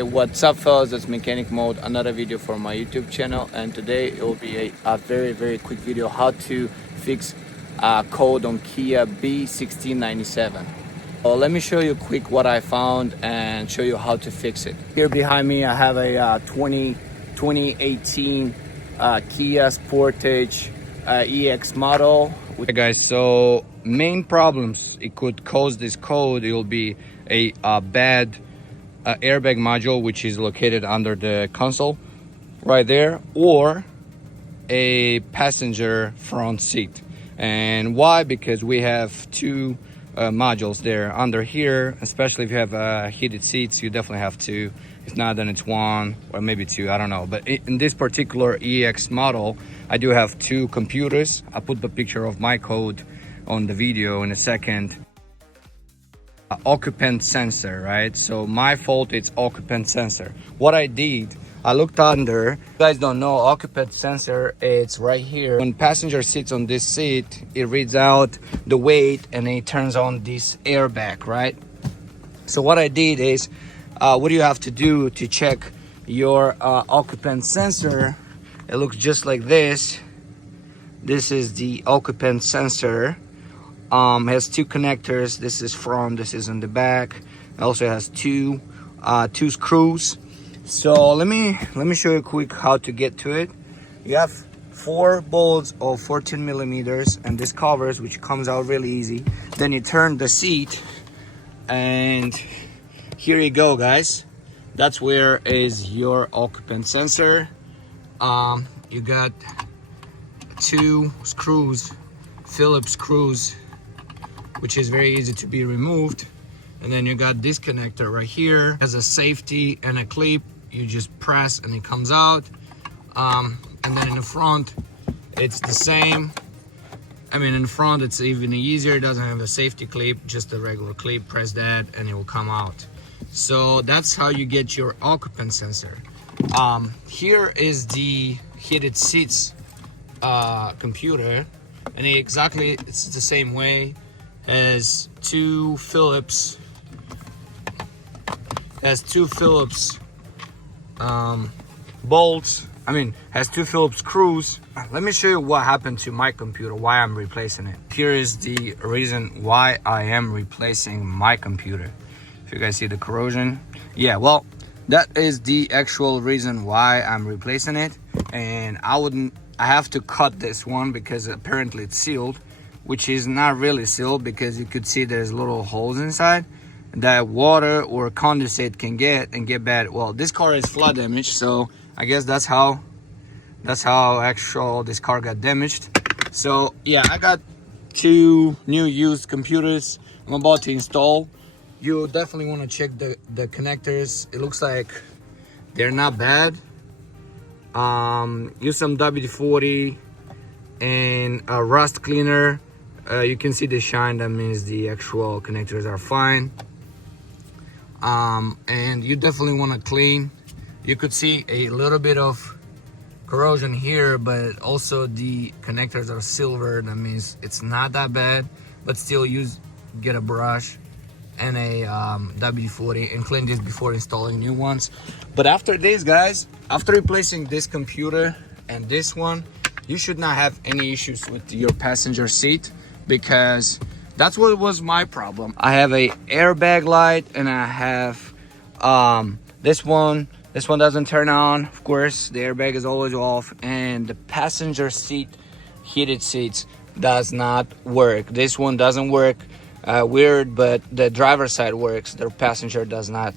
What's up fellas, it's Mechanic Mode, another video for my YouTube channel, and today it will be a very quick video how to fix code on Kia B1697. So let me show you quick what I found and show you how to fix it. Here behind me I have a 2018 Kia Sportage EX model. Okay guys, so main problems it could cause this code, it will be a bad airbag module, which is located under the console right there, or a passenger front seat. And why? Because we have two modules there under here, especially if you have heated seats. You definitely have two. If not, then it's one or maybe two, I don't know. But in this particular EX model, I do have two computers. I'll put the picture of my code on the video in a second. Occupant sensor, right? So my fault, it's occupant sensor. What I did, I looked under. You guys don't know, occupant sensor, it's right here. When passenger sits on this seat, it reads out the weight and it turns on this airbag, right? So what I did is, what do you have to do to check your occupant sensor? It looks just like this. This is the occupant sensor. Has two connectors. This is front, this is in the back. It also has two screws. So let me show you quick how to get to it. You have 4 bolts of 14 millimeters and this covers, which comes out really easy. Then you turn the seat and here you go, guys. That's where is your occupant sensor. You got 2 screws, Phillips screws, which is very easy to be removed. And then you got this connector right here as a safety and a clip. You just press and it comes out. And then in the front, it's the same. I mean, in front, it's even easier. It doesn't have a safety clip, just a regular clip. Press that and it will come out. So that's how you get your occupant sensor. Here is the heated seats computer, and it's the same way. Has two Phillips bolts. I mean, has 2 Phillips screws. Let me show you what happened to my computer, why I'm replacing it. Here is the reason why I am replacing my computer. If you guys see the corrosion, yeah, well, that is the actual reason why I'm replacing it. And I have to cut this one because apparently it's sealed, which is not really sealed, because you could see there's little holes inside that water or condensate can get bad. Well, this car is flood damaged, so I guess that's how actual this car got damaged. So yeah, I got 2 new used computers I'm about to install. You definitely want to check the connectors. It looks like they're not bad. Use some WD-40 and a rust cleaner. You can see the shine, that means the actual connectors are fine. And you definitely want to clean. You could see a little bit of corrosion here, but also the connectors are silver. That means it's not that bad, but still get a brush and a WD-40 and clean this before installing new ones. But after this, guys, after replacing this computer and this one, you should not have any issues with your passenger seat, because that's what was my problem. I have a airbag light and I have this one doesn't turn on. Of course, the airbag is always off, and the passenger seat heated seats does not work. This one doesn't work. Weird, but the driver's side works, the passenger does not.